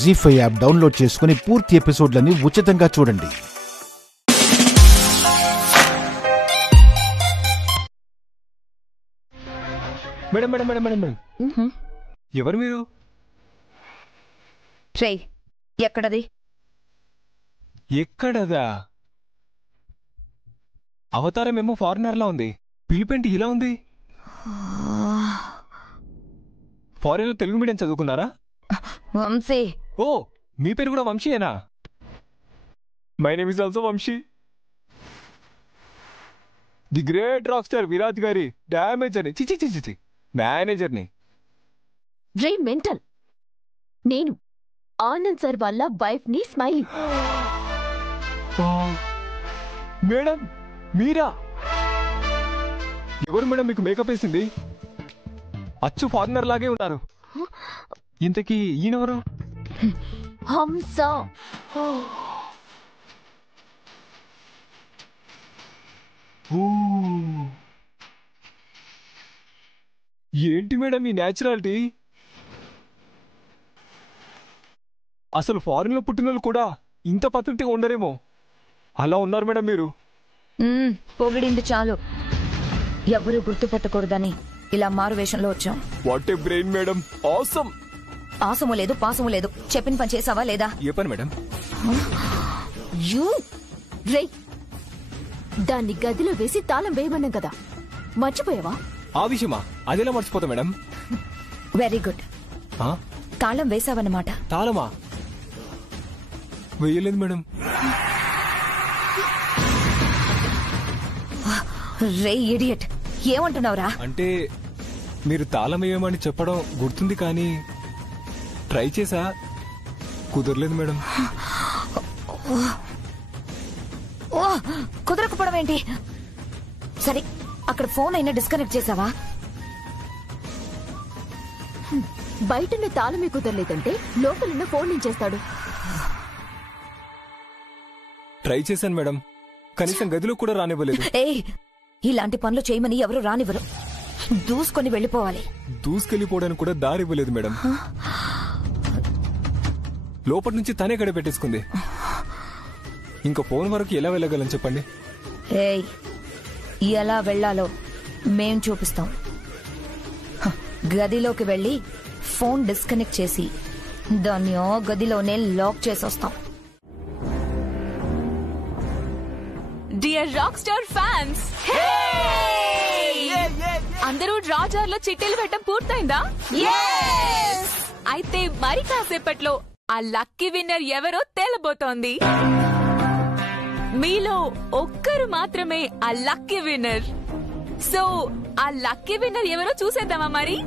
జీ5 app download చేసుకుని పూర్తి ఎపిసోడ్లని ఉచితంగా చూడండి. Madam madam madam madam madam ఎవరు మీరు? ఎక్కడది? ఎక్కడదా? అవతారం ఏమో ఫారినర్ లా ఉంది, పిలిపేంటి ఇలా ఉంది? ఫారిన్ లో తెలుగు మీడియం చదువుకున్నారా? వంశీ. ఓ, మీ పేరు కూడా వంశీయేనా? My name is also Vamsi. The great rock star Viraj గారి డామేజర్ని చిచి మేనేజర్ని. రే మెంటల్, నేను ఆనంద్ సార్ వాళ్ళ వైఫ్ ని స్మైలీ. మేడం మీరా? ఎవరు మేడం మీకు మేకప్ వేసింది? అచ్చు ఫారినర్ లాగే ఉన్నారు. ఇంతకీ ఈయనెవరు? హంస. ఏంటి మేడం ఈ న్యాచురాలిటీ? అసలు ఫారిన్ లో పుట్టిన వాళ్ళు కూడా ఇంత పద్ధతిగా ఉండరేమో, అలా ఉన్నారు మేడం మీరు. పొగిడింది చాలు, ఎవరు గుర్తుపట్టకూడదని ఇలా మారు వేషంలో వచ్చాం. What a brain madam, awesome. ఆసము లేదు పాసము లేదు, చెప్పిన పని చేసావా లేదా? ఏ పని మేడం? రే, దాన్ని గదిలో వేసి తాళం వేయమన్నాం కదా, మర్చిపోయావా? ఆ విషయమా? అదేలా మర్చిపోతా మేడం. వెరీ గుడ్, తాళం వేసావన్నమాట. తాళమా? వేయలేదు మేడం. రే ఇడియట్, ఏమంటున్నావురా? అంటే మీరు తాళం వేయమని చెప్పడం గుర్తుంది, కానీ ట్రై చేసా, కుదరలేదు మేడం. కుదరకపోవడం ఏంటి? సరే, అక్కడ ఫోన్ అయినా డిస్కనెక్ట్ చేసావా? బయటన్న తాళమే కుదరలేదంటే లోపలున్న ఫోన్ నుంచేస్తాడు. ట్రై చేశాను మేడం, కనీసం గదిలో కూడా రానివ్వలేదు. ఇలాంటి పనులు చేయమని ఎవరు రానివ్వరు, దూసుకొని వెళ్ళిపోవాలి. దూసుకెళ్లిపోవడానికి కూడా దారి ఇవ్వలేదు మేడం. లోపటి నుంచి తనే గడి పెట్టేసుకుంది. ఇంకా ఫోన్ వరకు ఎలా వెళ్ళగలని చెప్పండి. ఎలా వెళ్లాలో మేం చూపిస్తాం. గదిలోకి వెళ్లి ఫోన్ డిస్కనెక్ట్ చేసి దాన్ని గదిలోనే లాక్ చేసొస్తాం. డియర్ రాక్ స్టార్ ఫ్యాన్స్, అందరూ డ్రాజార్లో చిట్టీలు పెట్టడం పూర్తయిందా? అయితే మరి కాసేపట్లో ఆ లక్కీ విన్నర్ ఎవరో తేలబోతోంది. మీలో ఒక్కరు మాత్రమే ఆ లక్కీ విన్నర్. సో ఆ లక్కీ విన్నర్ ఎవరో చూసేద్దామా మరి?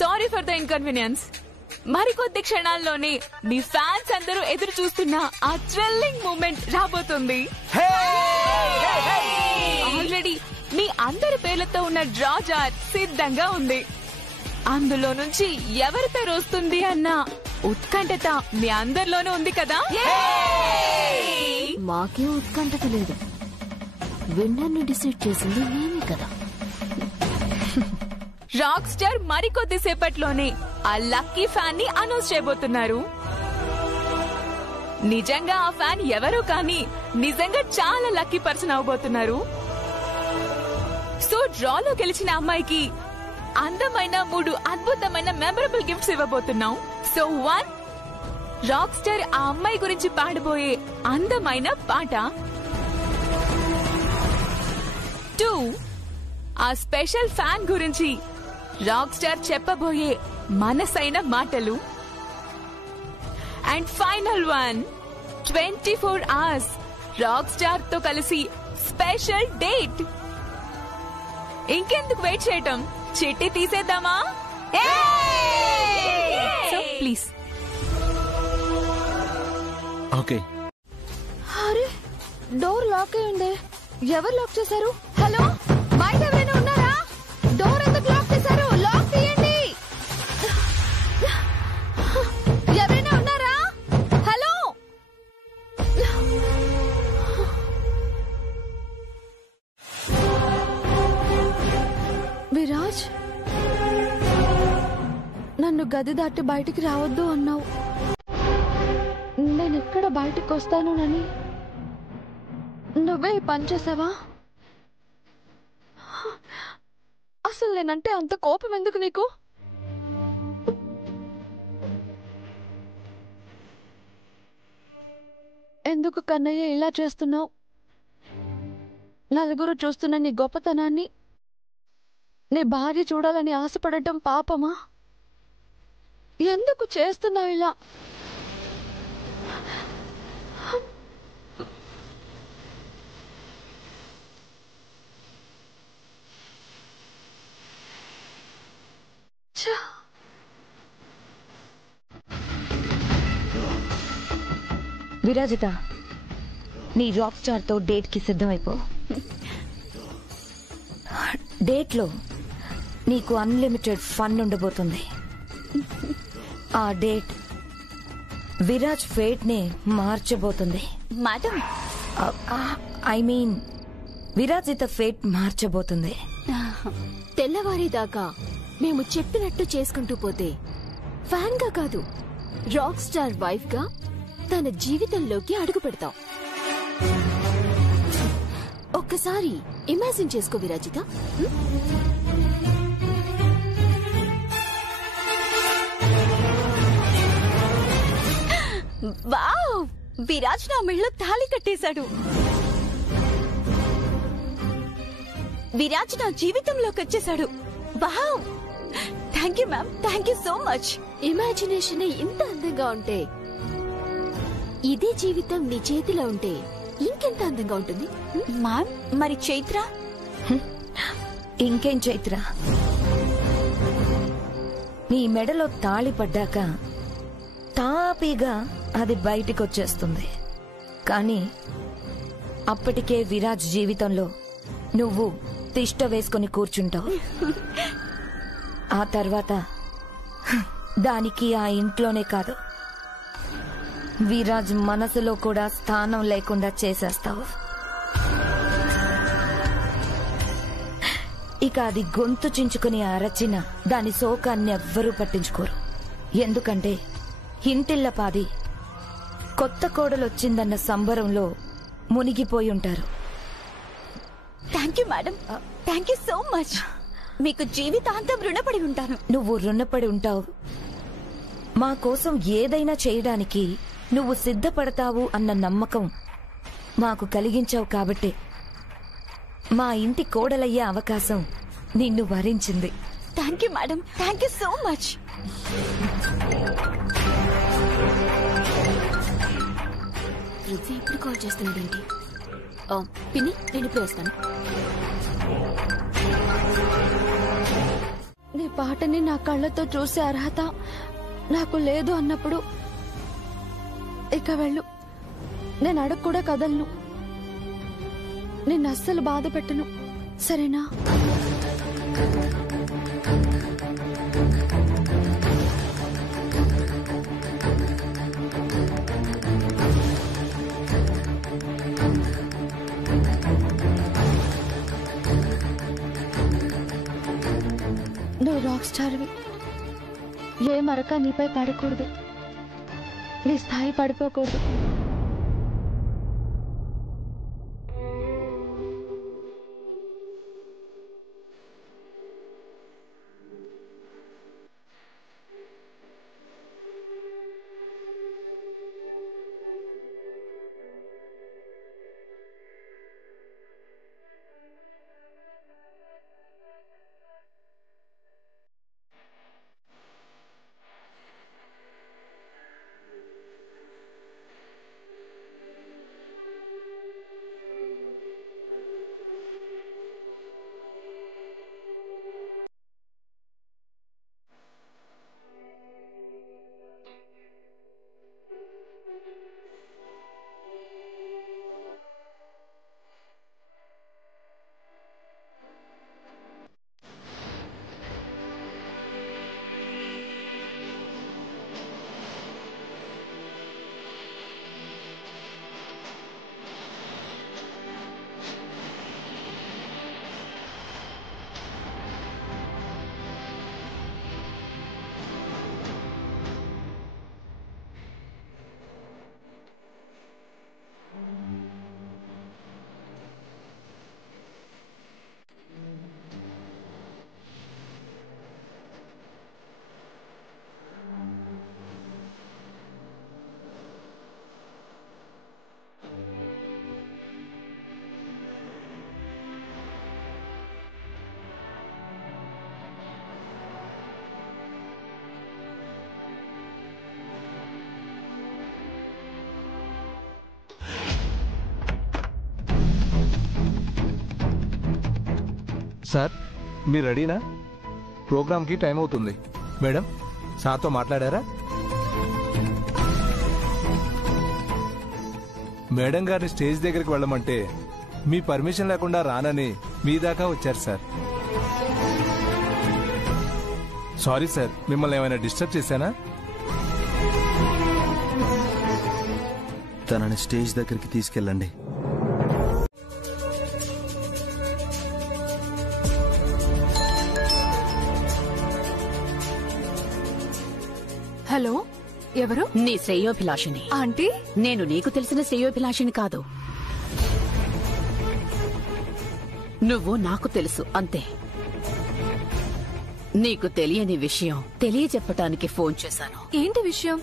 Sorry for the inconvenience. మరికొద్ది క్షణాల్లోనే మీ ఫ్యాన్స్ అందరూ ఎదురు చూస్తున్న ఆ థ్రిల్లింగ్ మూమెంట్ రాబోతుంది. ఆల్రెడీ మీ అందరి పేర్లతో ఉన్న డ్రా జార్ సిద్ధంగా ఉంది. అందులో నుంచి ఎవరి పేరు వస్తుంది అన్న ఉత్కంఠత మీ అందరిలోనూ ఉంది కదా? మాకే ఉత్కంఠత లేదు, విన్నర్ని డిసైడ్ చేసింది మేమే కదా. రాక్ స్టార్ మరికొద్ది సేపట్లోనే ఆ లక్కీ ఫ్యాన్ ని అనౌన్స్ చేయబోతున్నారు. నిజంగా ఆ ఫ్యాన్ ఎవరో కానీ నిజంగా చాలా లక్కీ పర్సన్ అవబోతున్నారు. సో డ్రాలో గెలిచిన అమ్మాయికి అందమైన 3 అద్భుతమైన మెమరబుల్ గిఫ్ట్స్ ఇవ్వబోతున్నాం. సో 1, రాక్ స్టార్ ఆ అమ్మాయి గురించి పాడబోయే అందమైన పాట. 2, ఆ స్పెషల్ ఫ్యాన్ గురించి రాక్ స్టార్ చెప్పబోయే మనసైన మాటలు. And final 1, 24 hours rock star తో కలిసి స్పెషల్ డేట్. ఇంకెందుకు వెయిట్ చేయటం, చిట్టి తీసేద్దామా? So please. ఓకే. అరే డోర్ లాక్ అయ్యిందే. ఎవరు లాక్ చేశారు? హలో, బయట ఎవరైనా ఉన్నారా? డోర్ ఎందుకు లాక్ చేశారు? లాక్ తీయండి. ఎవరైనా ఉన్నారా? హలో. విరాజ్, నన్ను గది దాటి బయటికి రావద్దు అన్నావు. నేనెక్కడ బయటికి వస్తానోనని నువ్వే ఈ పని చేసావా? అసలు నేనంటే అంత కోపం ఎందుకు నీకు? ఎందుకు కన్నయ్య ఇలా చేస్తున్నావు? నలుగురు చూస్తున్న నీ గొప్పతనాన్ని నీ భార్య చూడాలని ఆశపడటం పాపమా? ఎందుకు చేస్తున్నావు ఇలా? విరాజిత, నీ రాక్ స్టార్ తో డేట్ కి సిద్ధమైపో. డేట్ లో నీకు అన్లిమిటెడ్ ఫన్ ఉండబోతుంది. ఆ డేట్ విరాజ్ ఫేట్ నే మార్చబోతుంది. Madam, I mean Virajitha fate మార్చబోతుంది. తెల్లవారేదాకా మేము చెప్పినట్టు చేసుకుంటూ పోతే ఫ్యాన్ గా కాదు, రాక్ స్టార్ వైఫ్ గా తన జీవితంలోకి అడుగు పెడతాం. ఒక్కసారి ఇమాజిన్ చేసుకో విరాజిత. వావ్, విరాజ్ నా మెళ్ళో తాళి కట్టేశాడు. విరాజ్ నా జీవితంలోకి వచ్చేశాడు. Wow, thank you ma'am, thank you so much. Imagination ఇంత అందంగా ఉంటే, ఇదే జీవితం నీ చేతిలో ఉంటే ఇంకెంత అందంగా ఉంటుంది. మ్యామ్, మరి చైత్ర? ఇంకేం చైత్ర, నీ మెడలో తాళి పడ్డాక తాపీగా అది బయటికి వచ్చేస్తుంది. కానీ అప్పటికే విరాజ్ జీవితంలో నువ్వు తిష్ట వేసుకుని కూర్చుంటావు. ఆ తర్వాత దానికి ఆ ఇంట్లోనే కాదు, విరాజ్ మనసులో కూడా స్థానం లేకుండా చేసేస్తావు. ఇక అది గొంతు చించుకుని అరచిన దాని శోకాన్ని ఎవ్వరూ పట్టించుకోరు. ఎందుకంటే ఇంటిల్లపాది కొత్త కోడలొచ్చిందన్న సంబరంలో మునిగిపోయి ఉంటారు. Thank you madam, thank you so much. మీకు జీవితాంతం రుణపడి ఉంటాను. నువ్వు రుణపడి ఉంటావు. మా కోసం ఏదైనా చేయడానికి నువ్వు సిద్ధపడతావు అన్న నమ్మకం మాకు కలిగించావు కాబట్టి మా ఇంటి కోడలయ్యే అవకాశం నిన్ను వరించింది. Thank you madam, thank you so much. Prithvi ఇప్పుడు కాల్ చేస్తున్నాడేంటి? పిన్ని, నేను ఇప్పుడు వస్తాను. నీ పాటని నా కళ్ళతో చూసే అర్హత నాకు లేదు అన్నప్పుడు ఇక వెళ్ళు. నేను అడుగు కూడా కదలను. నేను అస్సలు బాధ పెట్టను, సరేనా? నువ్వు రాక్ స్టార్వి. ఏ మరక నీపై పడకూడదు. నీ స్థాయి పడిపోకూడదు. సార్ మీరు రెడీనా? ప్రోగ్రామ్కి టైం అవుతుంది. మేడం సార్తో మాట్లాడారా? మేడం గారిని స్టేజ్ దగ్గరికి వెళ్ళమంటే మీ పర్మిషన్ లేకుండా రానని మీ దాకా వచ్చారు సార్. సారీ సార్, మిమ్మల్ని ఏమైనా డిస్టర్బ్ చేశానా? తనని స్టేజ్ దగ్గరికి తీసుకెళ్ళండి. హలో, ఎవరు? నీ శ్రేయోభిలాషిని. ఆంటీ, నేను నీకు తెలిసిన శ్రేయోభిలాషిని కాదు. నువ్వు నాకు తెలుసు అంతే. నీకు తెలియని విషయం తెలియజెప్పటానికి ఫోన్ చేశాను. ఏంటి విషయం?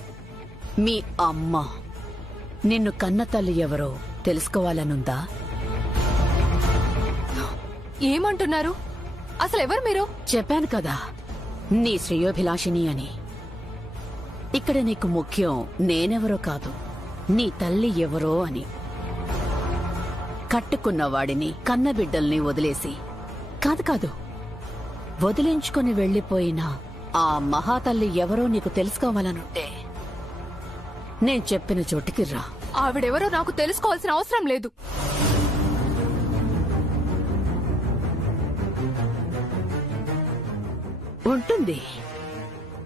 మీ అమ్మ నిన్ను కన్న తల్లి ఎవరో తెలుసుకోవాలనుందా? ఏమంటున్నారు? అసలు ఎవరు మీరు? చెప్పాను కదా, నీ శ్రేయోభిలాషిని అని. ఇక్కడ నీకు ముఖ్యం నేనెవరో కాదు, నీ తల్లి ఎవరో అని. కట్టుకున్నవాడిని కన్నబిడ్డల్ని వదిలేసి కాదు వదిలించుకుని వెళ్లిపోయిన ఆ మహాతల్లి ఎవరో నీకు తెలుసుకోవాలనుంటే నేను చెప్పిన చోటికి రా. ఆవిడెవరో నాకు తెలుసుకోవాల్సిన అవసరం లేదు. ఉంటుంది,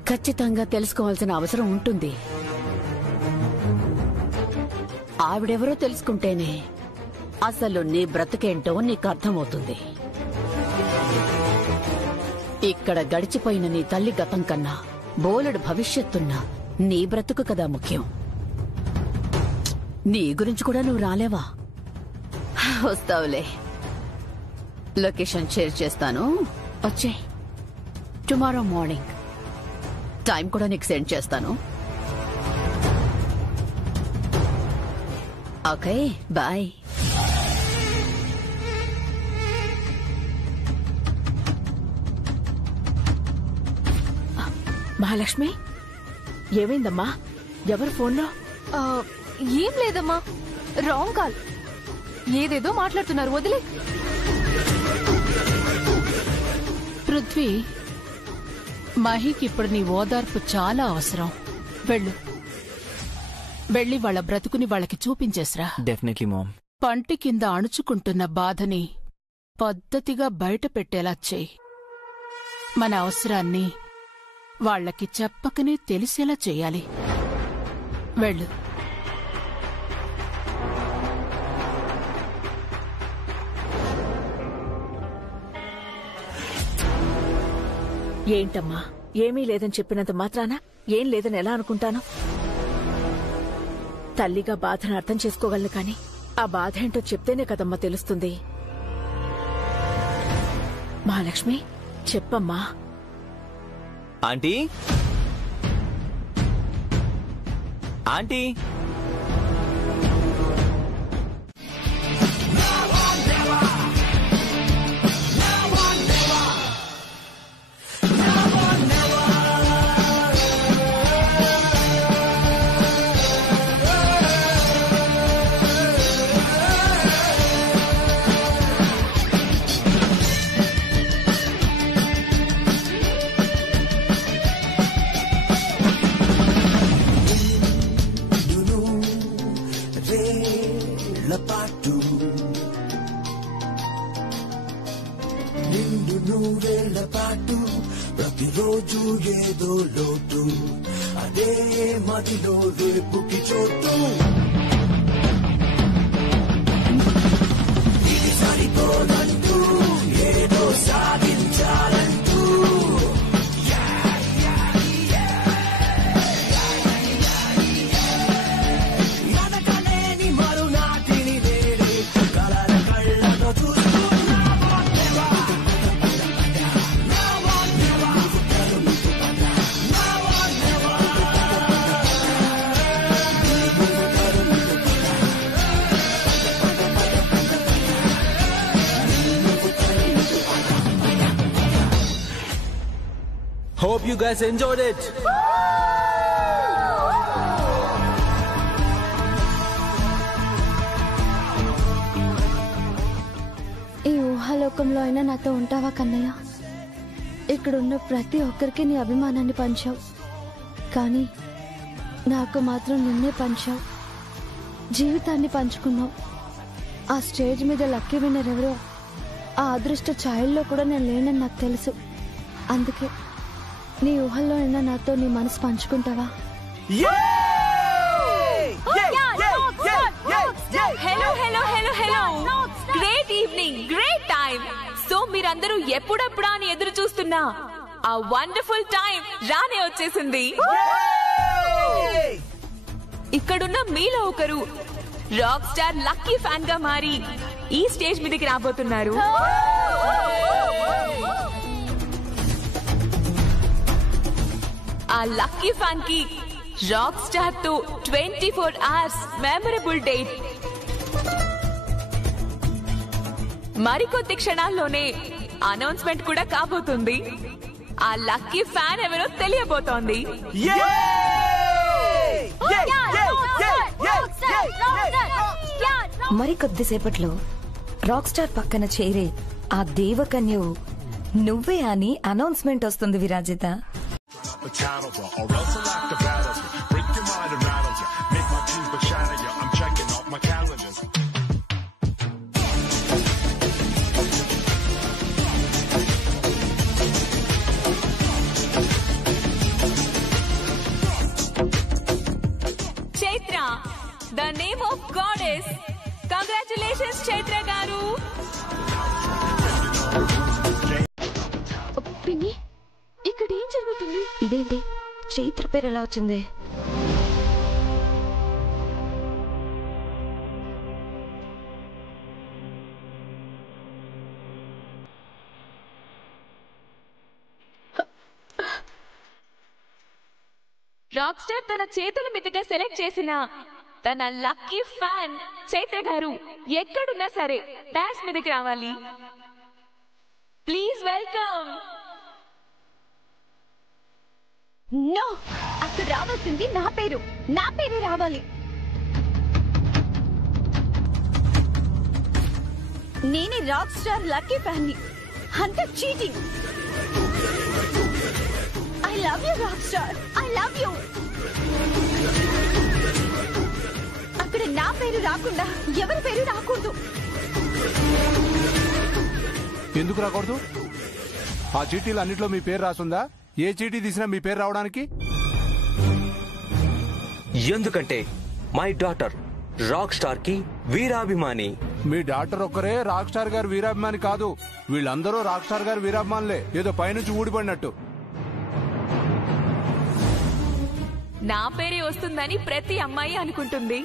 ఖచ్చితంగా తెలుసుకోవాల్సిన అవసరం ఉంటుంది. ఆవిడెవరో తెలుసుకుంటేనే అసలు నీ బ్రతుకేంటో నీకు అర్థమవుతుంది. ఇక్కడ గడిచిపోయిన నీ తల్లి గతం కన్నా బోలెడు భవిష్యత్తున్నా నీ బ్రతుకు కదా ముఖ్యం. నీ గురించి కూడా నువ్వు రాలేవా? వస్తావులే, లొకేషన్ షేర్ చేస్తాను, వచ్చే. టుమారో మార్నింగ్ టైం కూడా నీకు సెండ్ చేస్తాను. Okay, bye. మహాలక్ష్మి, ఏమైందమ్మా? ఎవరు ఫోన్లో? ఏం లేదమ్మా, రాంగ్ కాల్. ఏదేదో మాట్లాడుతున్నారు, వదిలే. పృథ్వీ, మహికి ఇప్పుడు నీ ఓదార్పు చాలా అవసరం. వెళ్ళి వాళ్ళ బ్రతుకుని వాళ్ళకి చూపించేస్రా. Definitely ma'am. పంటి కింద అణుచుకుంటున్న బాధని పద్ధతిగా బయట పెట్టేలా చెయ్యి. మన అవసరాన్ని వాళ్ళకి చెప్పకనే తెలిసేలా చెయ్యాలి. వెళ్ళు. ఏంటమ్మా, ఏమీ లేదని చెప్పినంత మాత్రాన ఏం లేదని ఎలా అనుకుంటాను? తల్లిగా బాధను అర్థం చేసుకోగలను కాని ఆ బాధ ఏంటో చెప్తేనే కదమ్మా తెలుస్తుంది. మహాలక్ష్మి చెప్పమ్మా. ఆంటీ ఆంటీ నిండు నూరేళ్ల పాటు ప్రతిరోజు ఏదో లోటు, అదే మదిలో రేపుకి చోటు. ఇది సరిపోదంటూ ఏదో సాధించాలంటూ ఎనకలేని మరునాటిని నేడే కలల కళ్ళతో చూస్తున్నా. Hope you guys enjoyed it. ఈ ఊహాలోకంలో అయినా నాతో ఉంటావా కన్నయ్య? ఇక్కడున్న ప్రతి ఒక్కరికి నీ అభిమానాన్ని పంచావు, కానీ నాకు మాత్రం నిన్నే పంచావు. జీవితాన్ని పంచుకున్నావు. ఆ స్టేజ్ మీద లక్కీ విన్నర్ ఎవరో ఆ అదృష్ట ఛాయల్లో కూడా నేను లేనని నాకు తెలుసు. అందుకే నీ ఊహల్లో అయినా నాతో నీ మనసు పంచుకుంటావా? Hello hello hello hello, great evening, great time. So మీరందరూ ఎప్పుడెప్పుడా అని ఎదురు చూస్తున్నా ఆ వండర్ఫుల్ టైం రానే వచ్చేసింది. ఇక్కడున్న మీలో ఒకరు రాక్ స్టార్ లక్కీ ఫ్యాన్ గా మారి ఈ స్టేజ్ మీదకి రాబోతున్నారు. ఆ లక్కీ ఫ్యాన్ కి రాక్ స్టార్ తో 24 hours మెమరబుల్ డేట్. మరికొద్ది క్షణాల్లోనే అనౌన్స్మెంట్ కూడా కాబోతుంది. ఆ లక్కీ ఫ్యాన్ ఎవరో తెలియబోతోంది. మరికొద్దిసేపట్లో రాక్ స్టార్ పక్కన చేరే ఆ దేవకన్యవు నువ్వే అని అనౌన్స్మెంట్ వస్తుంది Virajitha. Chaitra, the name of goddess. Congratulations Chaitra garu. ఇక్కడ ఏం జరుగుతుంది? ఇదేంటి చైత్ర పేరు ఎలా వచ్చింది? రాక్ స్టార్ తన చేతుల మీదుగా సెలెక్ట్ చేసిన తన లక్కీ ఫ్యాన్ చైత్ర గారు ఎక్కడున్నా సరే డాన్స్ మీదకి రావాలి. Please welcome. నో, అక్కడ రావాల్సింది నా పేరే రావాలి. నేనే రాక్ స్టార్ లక్కీ ఫ్యాన్ ని. అంత cheating. I love you rock star, I love you. అక్కడ నా పేరు రాకుండా ఎవరి పేరు రాకూడదు. ఎందుకు రాకూడదు? ఆ చీటీలు అన్నిట్లో మీ పేరు రాసుందా? ఏ చీటీ తీసినా మీ పేరు రావడానికి? ఎందుకంటే మై డాటర్ రాక్ స్టార్ కి వీరాభిమాని. మీ డాక్టర్ ఒక్కరే రాక్ స్టార్ గారు వీరాభిమాని కాదు. వీళ్ళందరూ రాక్ స్టార్ గారు వీరాభిమానులే, ఏదో పైనుంచి ఊడిపడినట్టు. నా పేరే వస్తుందని ప్రతి అమ్మాయి అనుకుంటుంది.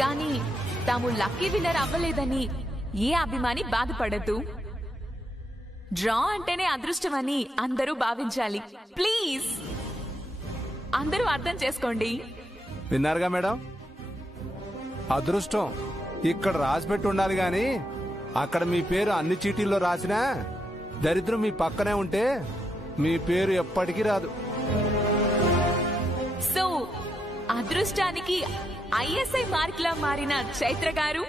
కానీ తాము లక్కీ విన్నర్ అవ్వలేదని ఏ అభిమాని బాధపడద్దు. డ్రా అంటేనే అదృష్టమని అందరూ భావించాలి. ప్లీజ్ అందరూ అర్థం చేసుకోండి. విన్నారుగా మేడం, అదృష్టం ఇక్కడ రాసిపెట్టి ఉండాలి గాని అక్కడ మీ పేరు అన్ని చీటీల్లో రాసినా దరిద్రం మీ పక్కనే ఉంటే మీ పేరు ఎప్పటికీ రాదు. సో అదృష్టానికి ఐఎస్ఐ మార్కులా మారిన చైత్ర గారు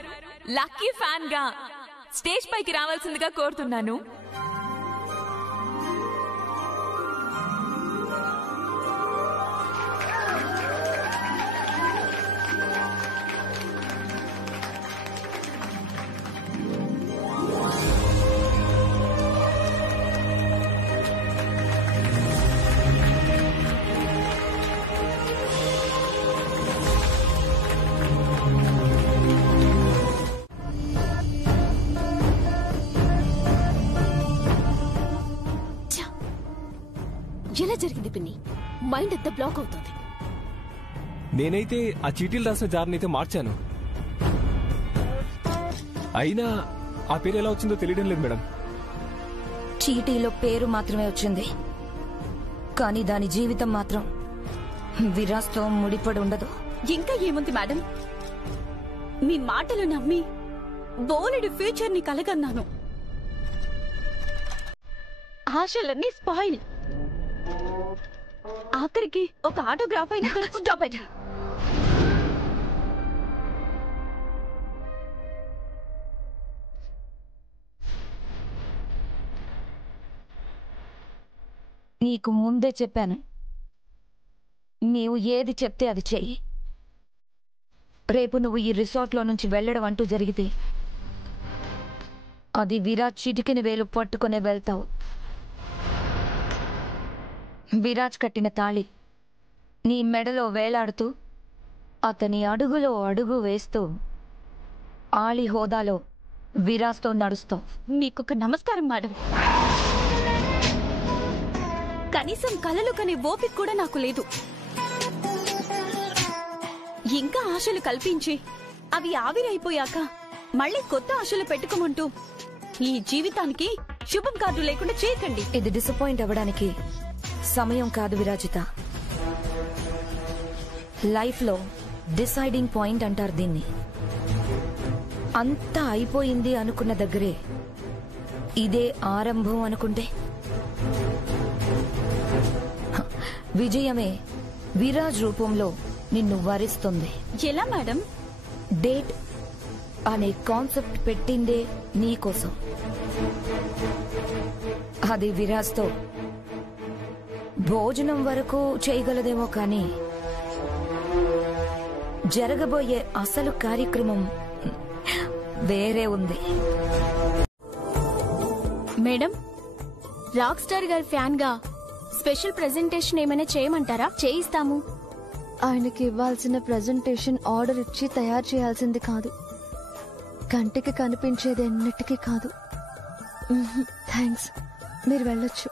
లక్కీ ఫ్యాన్ గా స్టేజ్ పైకి రావాల్సిందిగా కోరుతున్నాను. ఎలా జరిగింది పిన్ని? మైండ్ అంతా బ్లాక్ అవుతుంది. నేనైతే ఆ చీటీలు రాసిన జార్నైతే మార్చాను. అయినా ఆ పేరు ఎలా వచ్చిందో తెలియడం లేదు మేడం. చీటీలో పేరు మాత్రమే వచ్చింది, కానీ దాని జీవితం మాత్రం విరాజ్తో ముడిపడి ఉండదు. ఇంకా ఏముంది మేడం, మీ మాటలు నమ్మి బోలెడు ఫ్యూచర్ ని కలగన్నాను. ఆశలన్నీ స్పాయిల్. ఆఖరికి ఒక ఆటోగ్రాఫ్ అయినా స్టాప్ ఇట్. నీకు ముందే చెప్పాను, నీవు ఏది చెప్తే అది చెయ్యి. రేపు నువ్వు ఈ రిసార్ట్లో నుంచి వెళ్ళడం అంటూ జరిగితే అది విరాజ్ చిటికిన వేలు పట్టుకునే వెళ్తావు. విరాజ్ కట్టిన తాళి నీ మెడలో వేలాడుతూ అతని అడుగులో అడుగు వేస్తూ ఆలి హోదాలో విరాజ్తో నడుస్తావు. మీకొక నమస్కారం మేడం. కనీసం కలలు కనే ఓపిక కూడా నాకు లేదు. ఇంకా ఆశలు కల్పించి అవి ఆవిరైపోయాక మళ్ళీ కొత్త ఆశలు పెట్టుకోమంటూ ఈ జీవితానికి శుభం కార్డు లేకుండా చేయకండి. ఇది డిసప్పాయింట్ అవ్వడానికి సమయం కాదు విరాజిత. లైఫ్లో డిసైడింగ్ పాయింట్ అంటారు దీన్ని. అంతా అయిపోయింది అనుకున్న దగ్గరే ఇదే ఆరంభం అనుకుంటే విజయమే విరాజ్ రూపంలో నిన్ను వరిస్తుంది. ఎలా మేడం? డేట్ అనే కాన్సెప్ట్ పెట్టిందే నీకోసం. అది విరాజ్తో భోజనం వరకు చేయగలదేమో కానీ జరగబోయే అసలు కార్యక్రమం వేరే ఉంది. మేడం, రాక్ స్టార్ గారి ఫ్యాన్ గా స్పెషల్ ప్రెజెంటేషన్ ఏమైనా చేయమంటారా? చేయిస్తాము. ఆయనకి ఇవ్వాల్సిన ప్రెజెంటేషన్ ఆర్డర్ ఇచ్చి తయారు చేయాల్సింది కాదు, కంటికి కనిపించేది ఎన్నిటికీ కాదు. థ్యాంక్స్, మీరు వెళ్ళొచ్చు.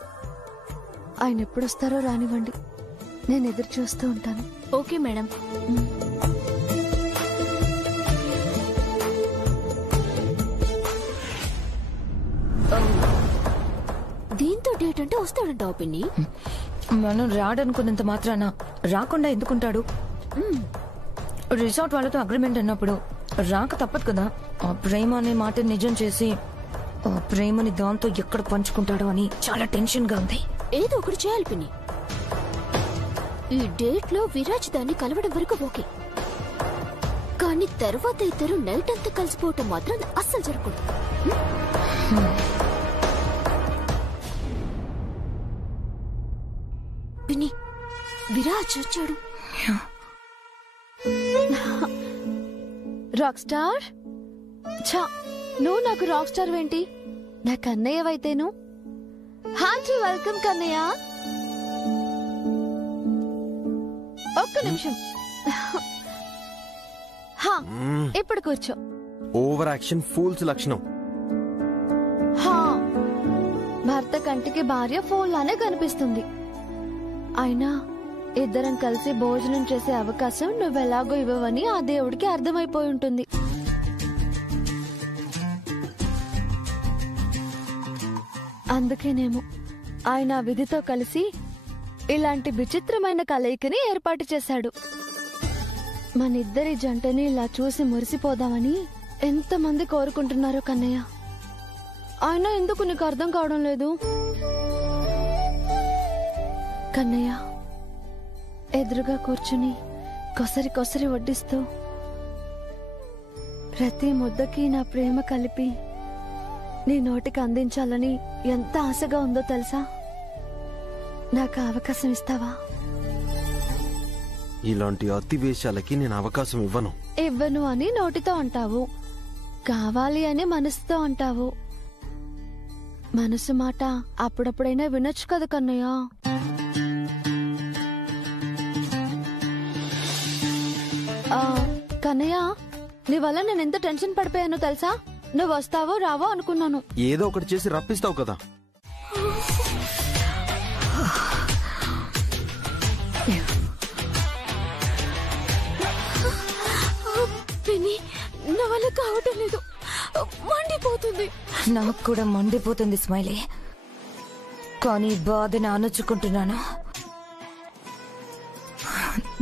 ఆయన ఎప్పుడొస్తారో రానివ్వండి, నేను ఎదురు చూస్తూ ఉంటాను. Okay madam. దీంతో డేట్ అంటే వస్తాడంటావు పిన్ని? మనం రాడనుకున్నంత మాత్రాన రాకుండా ఎందుకుంటాడు? రిసార్ట్ వాళ్ళతో అగ్రిమెంట్ అన్నప్పుడు రాక తప్పదు కదా. ఆ ప్రేమ అనే మాట నిజం చేసి ఆ ప్రేమని దాంతో ఎక్కడ పంచుకుంటాడో అని చాలా టెన్షన్ గా ఉంది. ఏదో ఒకటి చేయాలి పిన్ని. ఈ డేట్ లో విరాజ్ దాన్ని కలవడం వరకు ఓకే, కానీ తర్వాత ఇద్దరు నైట్ అంతా కలిసిపోవటం మాత్రం అస్సలు జరగకూడదు. పిన్ని, విరాజ్ వచ్చాడు. Rock star? ఛా, నువ్వు నాకు రాక్ స్టార్ ఏంటి? నా కన్నయ్యవైతేను. Hearty welcome Kannayya. ఒక్క నిమిషం. ఇప్పుడు కూర్చో. ఓవర్ యాక్షన్ ఫూల్స్ లక్షణం. భర్త కంటికి భార్య ఫోన్ లానే కనిపిస్తుంది. అయినా ఇద్దరం కలిసి భోజనం చేసే అవకాశం నువ్వెలాగో ఇవ్వవని ఆ దేవుడికి అర్థమైపోయి ఉంటుంది. అందుకేనేమో ఆయన విధితో కలిసి ఇలాంటి విచిత్రమైన కలయికని ఏర్పాటు చేశాడు. మనిద్దరి జంటని ఇలా చూసి మురిసిపోదామని ఎంతమంది కోరుకుంటున్నారో కన్నయ్య. అయినా ఎందుకు నీకు అర్థం కావడం లేదు? కన్నయ్య ఎదురుగా కూర్చుని కొసరి కొసరి వడ్డిస్తూ ప్రతి ముద్దకి నా ప్రేమ కలిపి నీ నోటికి అందించాలని ఎంత ఆశగా ఉందో తెలుసా? నాకు అవకాశం ఇస్తావా? ఇలాంటి అతి వేషాలకి నేను అవకాశం ఇవ్వను. ఇవ్వను అని నోటితో అంటావు, కావాలి అని మనసుతో అంటావు. మనసు మాట అప్పుడప్పుడైనా వినొచ్చు కదా కన్నయ్య. కన్నయ్య, నీ వల్ల నేను ఎంత టెన్షన్ పడిపోయానో తెలుసా? నువ్వు వస్తావో రావో అనుకున్నాను. ఏదో ఒకటి చేసి రప్పిస్తావు కదా. నా వల్ల కావటం లేదు, మండిపోతుంది. నాకు కూడా మండిపోతుంది స్మైలీ, కానీ బాధను అణుచుకుంటున్నాను.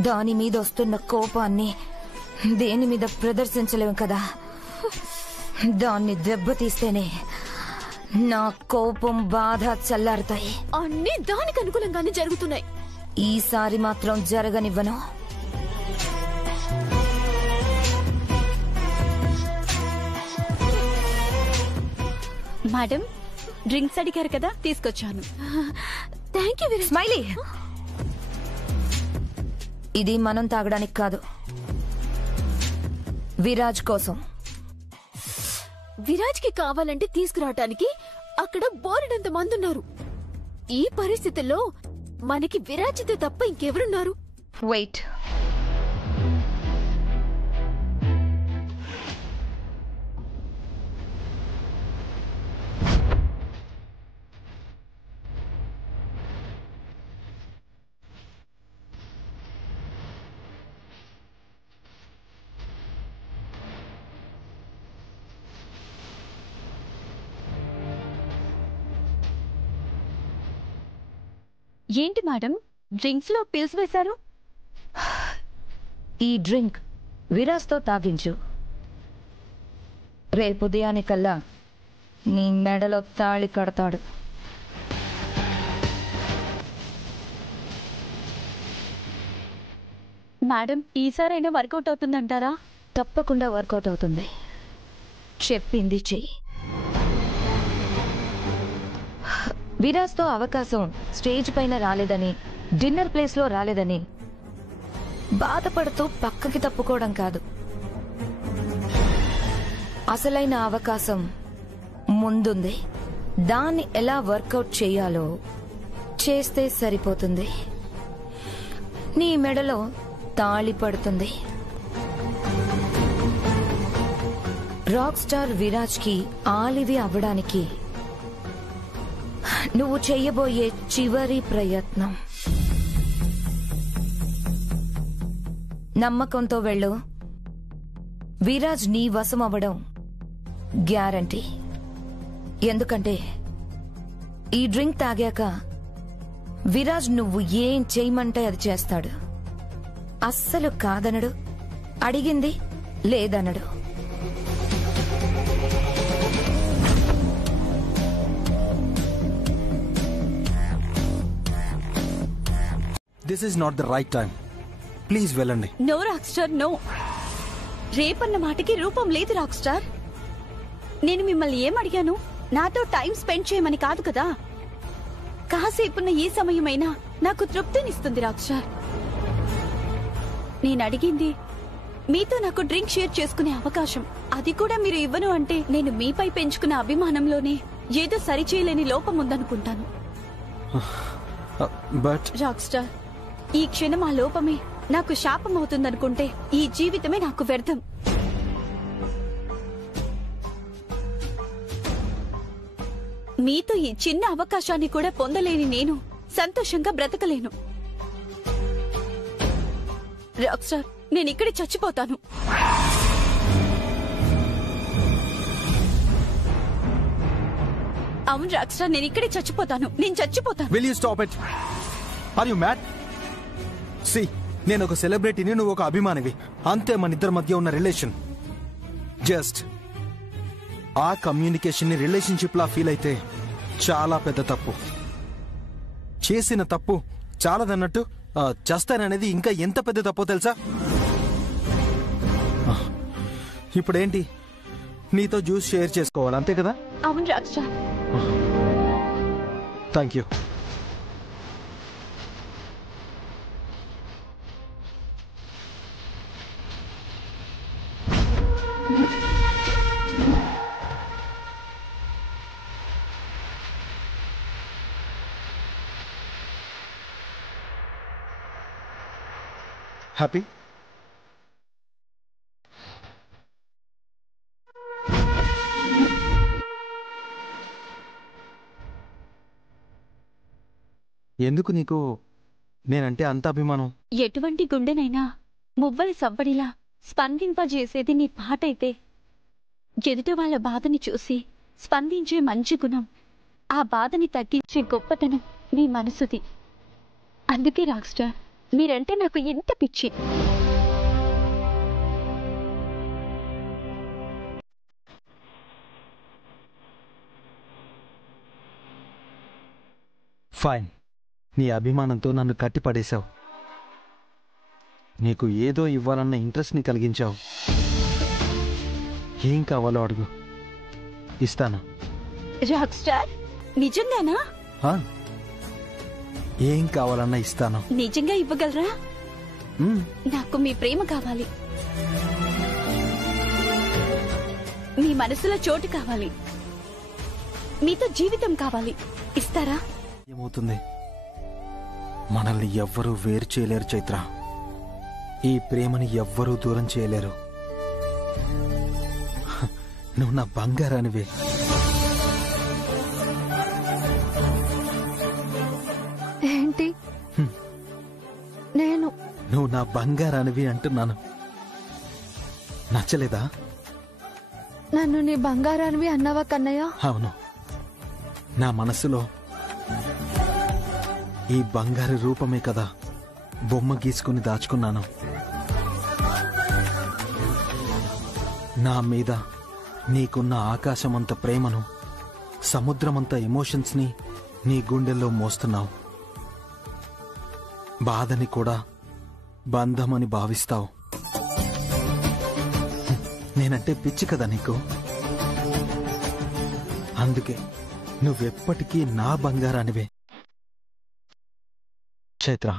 దాని మీద వస్తున్న కోపాన్ని దేని మీద ప్రదర్శించలేము కదా. దాన్ని దెబ్బతీస్తేనే నా కోపం బాధ చల్లారుతాయి. అన్ని దానికి అనుకూలంగానే జరుగుతున్నాయి. ఈసారి మాత్రం జరగనివ్వను. మేడం, డ్రింక్స్ అడిగారు కదా, తీసుకొచ్చాను. Thank you very smiley. ఇది మనం తాగడానికి కాదు, విరాజ్ కోసం. విరాజ్ కి కావాలంటే తీసుకురావటానికి అక్కడ బోలెడంత మంది ఉన్నారు. ఈ పరిస్థితుల్లో మనకి విరాజ్తో తప్ప ఇంకెవరున్నారు? వెయిట్, ఏంటి మేడం, డ్రింక్స్ లో పిల్స్ వేశారు? ఈ డ్రింక్ విరాజ్తో తాగించు. రేపు ఉదయానికల్లా నీ మెడలో తాళి కడతాడు. మేడం, ఈసారైనా వర్కౌట్ అవుతుందంటారా? తప్పకుండా వర్కౌట్ అవుతుంది. చెప్పింది చెయ్యి. విరాజ్తో అవకాశం స్టేజ్ పైన రాలేదని, డిన్నర్ ప్లేస్లో రాలేదని బాధపడుతూ పక్కకి తప్పుకోవడం కాదు. అసలైన అవకాశం ముందుంది. దాన్ని ఎలా వర్కౌట్ చేయాలో చేస్తే సరిపోతుంది. నీ మెడలో తాళి పడుతుంది. రాక్ స్టార్ విరాజ్ కి ఆలివి అవ్వడానికి నువ్వు చెయ్యబోయే చివరి ప్రయత్నం. నమ్మకంతో వెళ్ళు. విరాజ్ నీ వశం అవ్వడం గ్యారంటీ. ఎందుకంటే ఈ డ్రింక్ తాగాక విరాజ్ నువ్వు ఏం చేయమంటే అది చేస్తాడు. అస్సలు కాదనడు, అడిగింది లేదనడు. This is not the right time. Please వెళ్ళండి. No rock star, no. రేపన్న మాటకి రూపం లేదు రాక్ స్టార్. నేను మిమ్మల్ని ఏం అడిగాను? నాతో టైం స్పెండ్ చేయమని కాదు కదా. కాసేపున్న ఈ సమయమైనా నాకు తృప్తినిస్తుంది రాక్ స్టార్. నేను అడిగింది మీతో నాకు డ్రింక్ షేర్ చేసుకునే అవకాశం. అది కూడా మీరు ఇవ్వను అంటే నేను మీపై పెంచుకున్న అభిమానంలోనే ఏదో సరిచేయలేని లోపం ఉందనుకుంటాను. బట్ రాక్ స్టార్, ఈ క్షణం ఆ లోపమే నాకు శాపం అవుతుందనుకుంటే ఈ జీవితమే నాకు వ్యర్థం. మీతో ఈ చిన్న అవకాశాన్ని కూడా పొందలేని నేను సంతోషంగా బ్రతకలేను. రాక్ స్టార్, నేను ఇక్కడే చచ్చిపోతాను. అవును రాక్ స్టార్, నేను ఇక్కడే చచ్చిపోతాను. నేను చచ్చిపోతాను. Will you stop it? Are you mad? See, నేను ఒక సెలబ్రిటీని, నువ్వు ఒక అభిమానివి. అంతే మన ఇద్దరి మధ్య ఉన్న రిలేషన్. జస్ట్ ఆ కమ్యూనికేషన్ ని రిలేషన్షిప్ లా ఫీల్ అయితే చాలా పెద్ద తప్పు. చేసిన తప్పు చాలదన్నట్టు చేస్తాననేది ఇంకా ఎంత పెద్ద తప్పో తెలుసా? ఇప్పుడేంటి, నీతో జ్యూస్ షేర్ చేసుకోవాలి అంతే కదా? అవును rock star. Thank you. Happy? ఎందుకు నీకు నేనంటే అంత అభిమానం? ఎటువంటి గుండెనైనా మువ్వలి సవ్వడిలా స్పందింపజేసేది నీ పాటైతే, ఎదుటి వాళ్ళ బాధని చూసి స్పందించే మంచి గుణం, ఆ బాధని తగ్గించే గొప్పతనం నీ మనసుది. అందుకే రాక్ స్టార్, మీరంటే నాకు ఎంత పిచ్చి. ఫైన్, నీ అభిమానంతో నన్ను కట్టిపడేశావు. నీకు ఏదో ఇవ్వాలన్న ఇంట్రెస్ట్ని కలిగించావు. ఏం కావాలో అడుగు, ఇస్తాను. రాక్ స్టార్, నిజంగానా? ఏం కావాలన్నా ఇస్తాను. నిజంగా ఇవ్వగలరా? నాకు మీ ప్రేమ కావాలి, మీ మనసులో చోటు కావాలి, మీతో జీవితం కావాలి. ఇస్తారా? ఏమవుతుంది? మనల్ని ఎవ్వరూ వేరు చేయలేరు చైత్ర. ఈ ప్రేమని ఎవ్వరూ దూరం చేయలేరు. నువ్వు నా బంగారానివే. ఏంటి? నేను నువ్వు నా బంగారానివి అంటున్నాను. నచ్చలేదా? నన్ను నీ బంగారానివి అన్నావా కన్నయ్య? అవును, నా మనసులో ఈ బంగారు రూపమే కదా బొమ్మ గీసుకుని దాచుకున్నాను. నా మీద నీకున్న ఆకాశమంత ప్రేమను, సముద్రమంత ఎమోషన్స్ని నీ గుండెల్లో మోస్తున్నావు. బాధని కూడా బంధమని భావిస్తావు. నేనంటే పిచ్చి కదా నీకు. అందుకే నువ్వెప్పటికీ నా బంగారానివే. చైత్ర,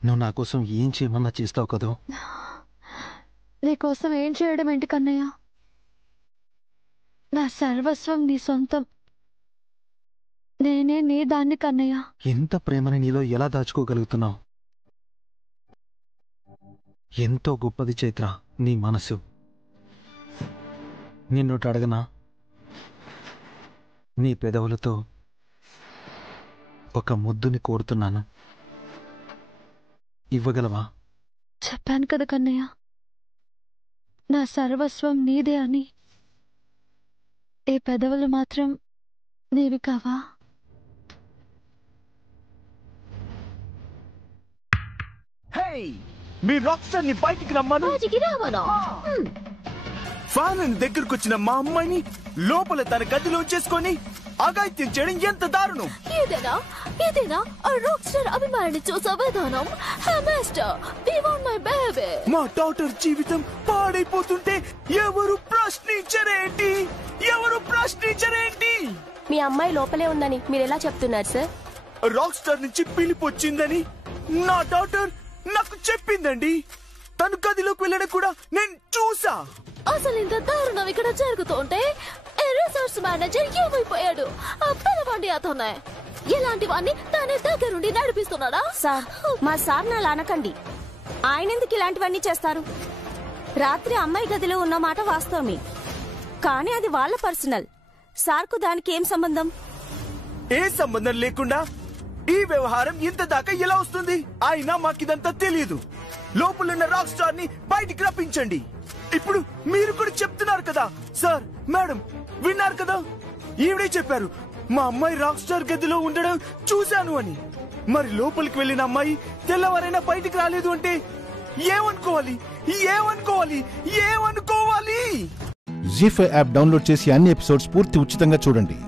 నువ్వు నా కోసం ఏం చేయమన్నా చేస్తావు కదూ. నీకోసం ఏం చేయడం ఏంటి కన్నయ్య? నా సర్వస్వం నీ సొంతం. నేనే నీ దాన్ని కన్నయ్య. ఎంత ప్రేమని నీలో ఎలా దాచుకోగలుగుతున్నావు? ఎంతో గొప్పది చైత్ర నీ మనసు. నిన్నోటి అడగనా? నీ పెదవులతో ఒక ముద్దుని కోరుతున్నాను, ఇవ్వగలవా? చెప్పాను కదా కన్నయ్య, నా సర్వస్వం నీదే అని. ఏ పెదవులు మాత్రం నీవి కావా? మీ రాక్ స్టార్ ని బయటికి రమ్మను. ఫ్యాన్ దగ్గరకు వచ్చిన మా అమ్మాయిని లోపల తన గదిలో చేసుకొని అగాయిత్యం చేయడం ఎంత దారుణం! ఏదైనా ఆ రాక్ స్టార్ అభిమానిని చూసే విధానం. మా డాటర్ జీవితం పాడైపోతుంటే ఎవరు ప్రశ్నించరేంటి? మీ అమ్మాయి లోపలే ఉందని మీరు ఎలా చెప్తున్నారు సార్? రాక్ స్టార్ నుంచి పిలిపొచ్చిందని నా డాటర్ నాకు చెప్పిందండి. తను గదిలోకి వెళ్ళడం కూడా నేను చూసా. అసలు ఇంత దారుణం ఇక్కడ జరుగుతుంటే రిసార్ట్స్ మేనేజర్ ఏమైపోయాడు? పిలవండి అతనే. ఇలాంటివన్నీ తనే దగ్గరుండి నడిపిస్తున్నాడా? సార్, మా సార్ నా అనకండి. ఆయన ఎందుకు ఇలాంటివన్నీ చేస్తారు? రాత్రి అమ్మాయి గదిలో ఉన్న మాట వాస్తవమే, కానీ అది వాళ్ళ పర్సనల్. సార్కు దానికి ఏం సంబంధం? ఏ సంబంధం లేకుండా ఈ వ్యవహారం ఇంత దాకా ఎలా వస్తుంది? అయినా మాకిదంతా తెలియదు. లోపలున్న రాక్ స్టార్ ని బయటికి రప్పించండి. ఇప్పుడు మీరు కూడా చెప్తున్నారు కదా సార్, మేడం విన్నారు కదా, ఈవిడే చెప్పారు మా అమ్మాయి రాక్ స్టార్ గదిలో ఉండడం చూశాను అని. మరి లోపలికి వెళ్ళిన అమ్మాయి తెల్లవారైనా బయటికి రాలేదు అంటే ఏమనుకోవాలి? ఏమనుకోవాలి? ఏమనుకోవాలి? జీ5 యాప్ డౌన్లోడ్ చేసి అన్ని ఎపిసోడ్స్ పూర్తి ఉచితంగా చూడండి.